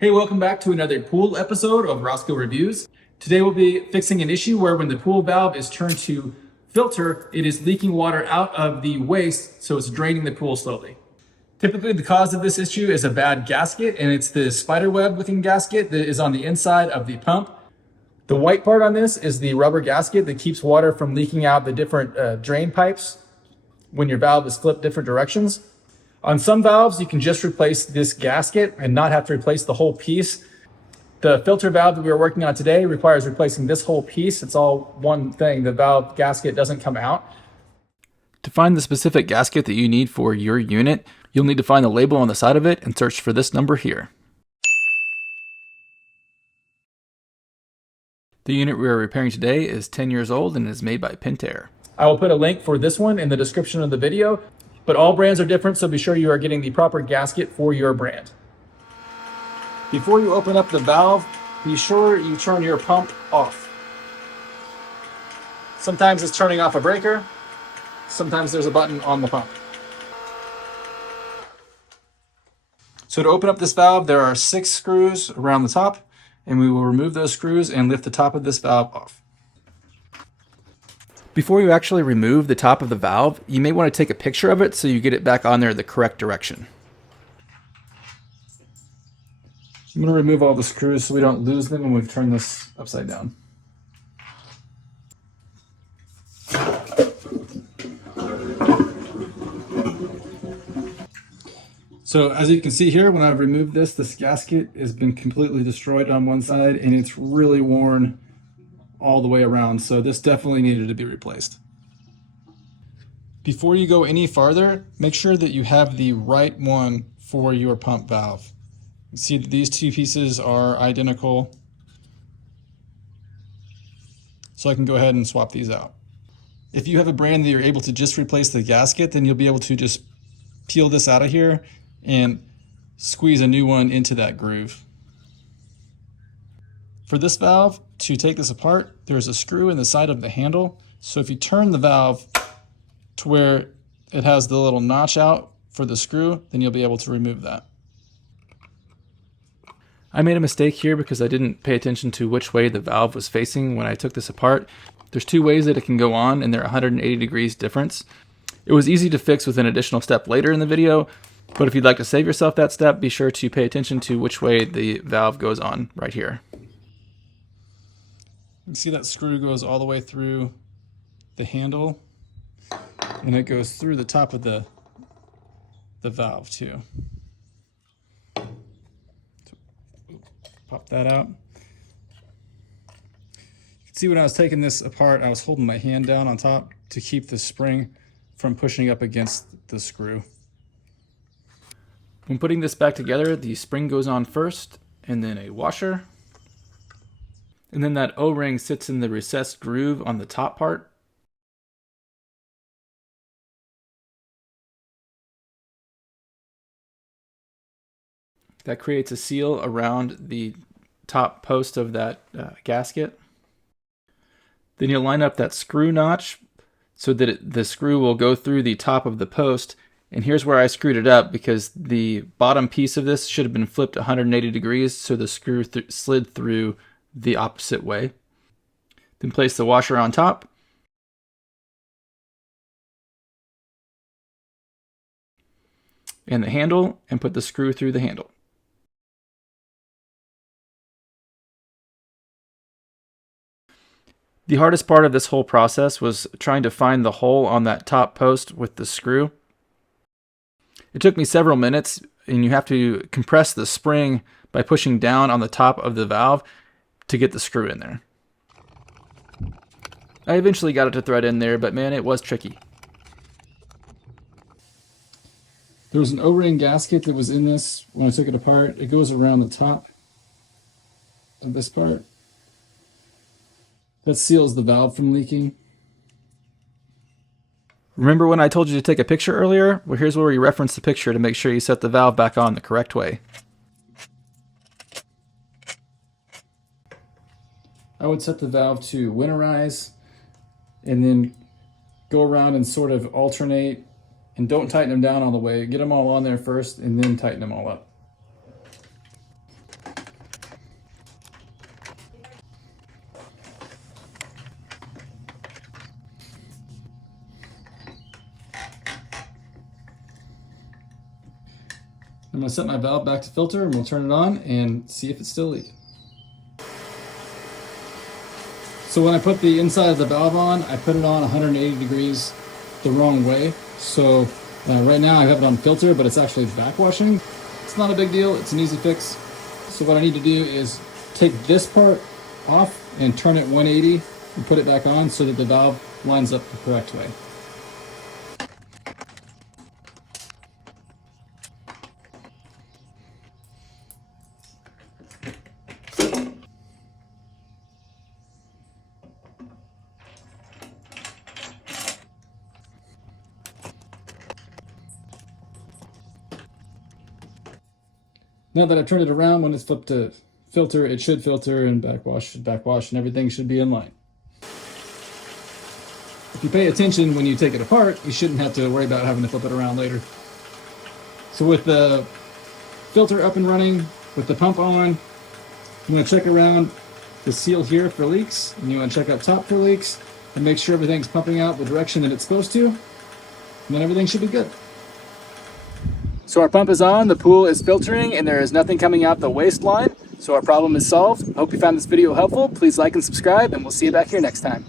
Hey, welcome back to another pool episode of Rosco Reviews. Today we'll be fixing an issue where when the pool valve is turned to filter, it is leaking water out of the waste, so it's draining the pool slowly. Typically the cause of this issue is a bad gasket, and it's the spider web looking gasket that is on the inside of the pump. The white part on this is the rubber gasket that keeps water from leaking out the different drain pipes when your valve is flipped different directions. On some valves, you can just replace this gasket and not have to replace the whole piece. The filter valve that we are working on today requires replacing this whole piece. It's all one thing. The valve gasket doesn't come out. To find the specific gasket that you need for your unit, you'll need to find the label on the side of it and search for this number here. The unit we are repairing today is 10 years old and is made by Pentair. I will put a link for this one in the description of the video. But all brands are different, so be sure you are getting the proper gasket for your brand. Before you open up the valve, be sure you turn your pump off. Sometimes it's turning off a breaker. Sometimes there's a button on the pump. So to open up this valve, there are 6 screws around the top, and we will remove those screws and lift the top of this valve off. Before you actually remove the top of the valve, you may want to take a picture of it so you get it back on there the correct direction. I'm going to remove all the screws so we don't lose them when we've turned this upside down. So as you can see here, when I've removed this gasket has been completely destroyed on one side and it's really worn all the way around, so this definitely needed to be replaced. Before you go any farther, make sure that you have the right one for your pump valve. You see that these two pieces are identical, so I can go ahead and swap these out. If you have a brand that you're able to just replace the gasket, then you'll be able to just peel this out of here and squeeze a new one into that groove. For this valve, to take this apart, there's a screw in the side of the handle. So if you turn the valve to where it has the little notch out for the screw, then you'll be able to remove that. I made a mistake here because I didn't pay attention to which way the valve was facing when I took this apart. There's 2 ways that it can go on, and they're 180 degrees difference. It was easy to fix with an additional step later in the video, but if you'd like to save yourself that step, be sure to pay attention to which way the valve goes on right here. You see that screw goes all the way through the handle, and it goes through the top of the valve too. So, pop that out. You can see when I was taking this apart, I was holding my hand down on top to keep the spring from pushing up against the screw. When putting this back together, the spring goes on first, and then a washer. And then that O-ring sits in the recessed groove on the top part. That creates a seal around the top post of that gasket. Then you'll line up that screw notch so that the screw will go through the top of the post. And here's where I screwed it up because the bottom piece of this should have been flipped 180 degrees so the screw slid through the opposite way. Then place the washer on top. And the handle, and put the screw through the handle. The hardest part of this whole process was trying to find the hole on that top post with the screw. It took me several minutes, and you have to compress the spring by pushing down on the top of the valve to get the screw in there. I eventually got it to thread in there, but man, it was tricky. There was an O-ring gasket that was in this when I took it apart. It goes around the top of this part. That seals the valve from leaking. Remember when I told you to take a picture earlier? Well, here's where you reference the picture to make sure you set the valve back on the correct way. I would set the valve to winterize and then go around and sort of alternate, and don't tighten them down all the way. Get them all on there first and then tighten them all up. I'm gonna set my valve back to filter and we'll turn it on and see if it's still leaking. So when I put the inside of the valve on, I put it on 180 degrees the wrong way. So right now I have it on filter, but it's actually backwashing. It's not a big deal, it's an easy fix. So what I need to do is take this part off and turn it 180 and put it back on so that the valve lines up the correct way. Now that I've turned it around, when it's flipped to filter, it should filter, and backwash should backwash, and everything should be in line. If you pay attention when you take it apart, you shouldn't have to worry about having to flip it around later. So with the filter up and running, with the pump on, I'm going to check around the seal here for leaks, and you want to check up top for leaks, and make sure everything's pumping out the direction that it's supposed to, and then everything should be good. So our pump is on, the pool is filtering, and there is nothing coming out the waste line. So our problem is solved. I hope you found this video helpful. Please like and subscribe, and we'll see you back here next time.